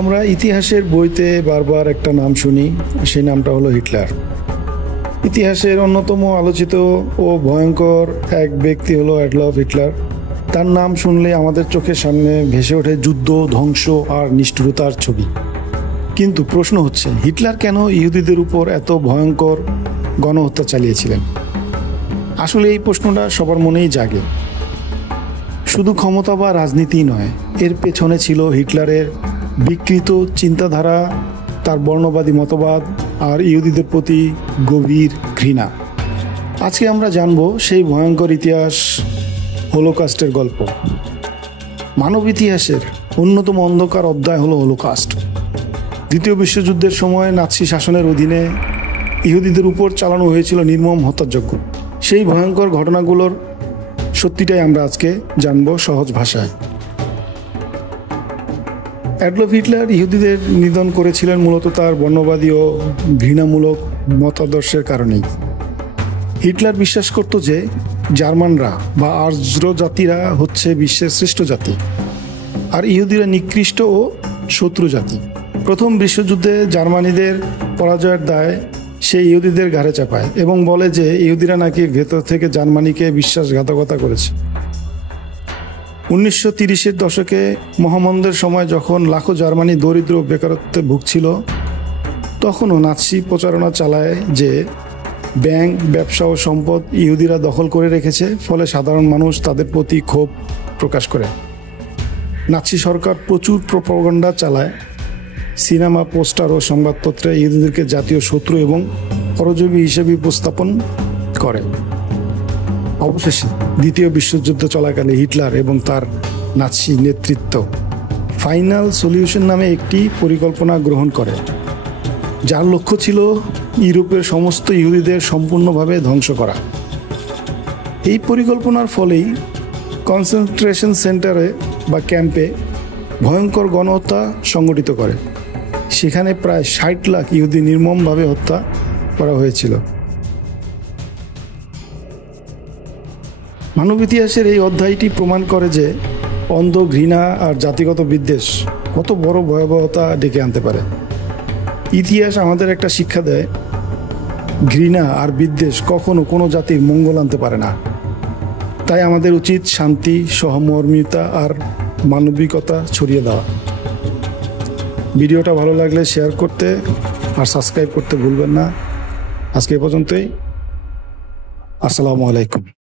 আমরা ইতিহাসের বইতে বারবার একটা নাম শুনি, সেই নামটা হলো হিটলার। ইতিহাসের অন্যতম আলোচিত ও ভয়ঙ্কর এক ব্যক্তি হলো অ্যাডলফ হিটলার। তার নাম শুনলে আমাদের চোখের সামনে ভেসে ওঠে যুদ্ধ, ধ্বংস আর নিষ্ঠুরতার ছবি। কিন্তু প্রশ্ন হচ্ছে, হিটলার কেন ইহুদিদের উপর এত ভয়ঙ্কর গণহত্যা চালিয়েছিলেন? আসলে এই প্রশ্নটা সবার মনেই জাগে। শুধু ক্ষমতা বা রাজনীতি নয়, এর পেছনে ছিল হিটলারের বিকৃত চিন্তাধারা, তার বর্ণবাদী মতবাদ আর ইহুদিদের প্রতি গভীর ঘৃণা। আজকে আমরা জানব সেই ভয়ঙ্কর ইতিহাস, হোলোকাস্টের গল্প। মানব ইতিহাসের অন্যতম অন্ধকার অধ্যায় হলো হোলোকাস্ট। দ্বিতীয় বিশ্বযুদ্ধের সময় নাৎসি শাসনের অধীনে ইহুদিদের উপর চালানো হয়েছিল নির্মম হত্যাযজ্ঞ। সেই ভয়ঙ্কর ঘটনাগুলোর সত্যিটাই আমরা আজকে জানব সহজ ভাষায়। অ্যাডলফ হিটলার ইহুদিদের নিধন করেছিলেন মূলত তার বর্ণবাদী ও ঘৃণামূলক মতাদর্শের কারণেই। হিটলার বিশ্বাস করত যে জার্মানরা বা আর্য জাতিরা হচ্ছে বিশ্বের শ্রেষ্ঠ জাতি, আর ইহুদিরা নিকৃষ্ট ও শত্রু জাতি। প্রথম বিশ্বযুদ্ধে জার্মানিদের পরাজয়ের দায় সে ইহুদিদের ঘাড়ে চাপায় এবং বলে যে ইহুদিরা নাকি ভেতর থেকে জার্মানিকে বিশ্বাসঘাতকতা করেছে। 1930-এর দশকে মহামন্দের সময় যখন লাখো জার্মানি দরিদ্র বেকারত্বে ভুগছিল, তখনও নাৎসি প্রচারণা চালায় যে ব্যাংক, ব্যবসা ও সম্পদ ইহুদিরা দখল করে রেখেছে, ফলে সাধারণ মানুষ তাদের প্রতি ক্ষোভ প্রকাশ করে। নাৎসি সরকার প্রচুর প্রোপাগান্ডা চালায়, সিনেমা, পোস্টার ও সংবাদপত্রে ইহুদিদেরকে জাতীয় শত্রু এবং পরজীবী হিসেবে উপস্থাপন করে। অবশেষে দ্বিতীয় বিশ্বযুদ্ধ চলাকালে হিটলার এবং তার নাৎসি নেতৃত্ব ফাইনাল সলিউশন নামে একটি পরিকল্পনা গ্রহণ করে, যার লক্ষ্য ছিল ইউরোপের সমস্ত ইহুদিদের সম্পূর্ণভাবে ধ্বংস করা। এই পরিকল্পনার ফলেই কনসেন্ট্রেশন সেন্টারে বা ক্যাম্পে ভয়ঙ্কর গণহত্যা সংগঠিত করে। সেখানে প্রায় 60 লাখ ইহুদি নির্মমভাবে হত্যা করা হয়েছিল। মানব ইতিহাসের এই অধ্যায়টি প্রমাণ করে যে অন্ধ ঘৃণা আর জাতিগত বিদ্বেষ কত বড় ভয়াবহতা ডেকে আনতে পারে। ইতিহাস আমাদের একটা শিক্ষা দেয়, ঘৃণা আর বিদ্বেষ কখনো কোনো জাতির মঙ্গল আনতে পারে না। তাই আমাদের উচিত শান্তি, সহমর্মিতা আর মানবিকতা ছড়িয়ে দেওয়া। ভিডিওটা ভালো লাগলে শেয়ার করতে আর সাবস্ক্রাইব করতে ভুলবেন না। আজকে এ পর্যন্তই। আসসালামু আলাইকুম।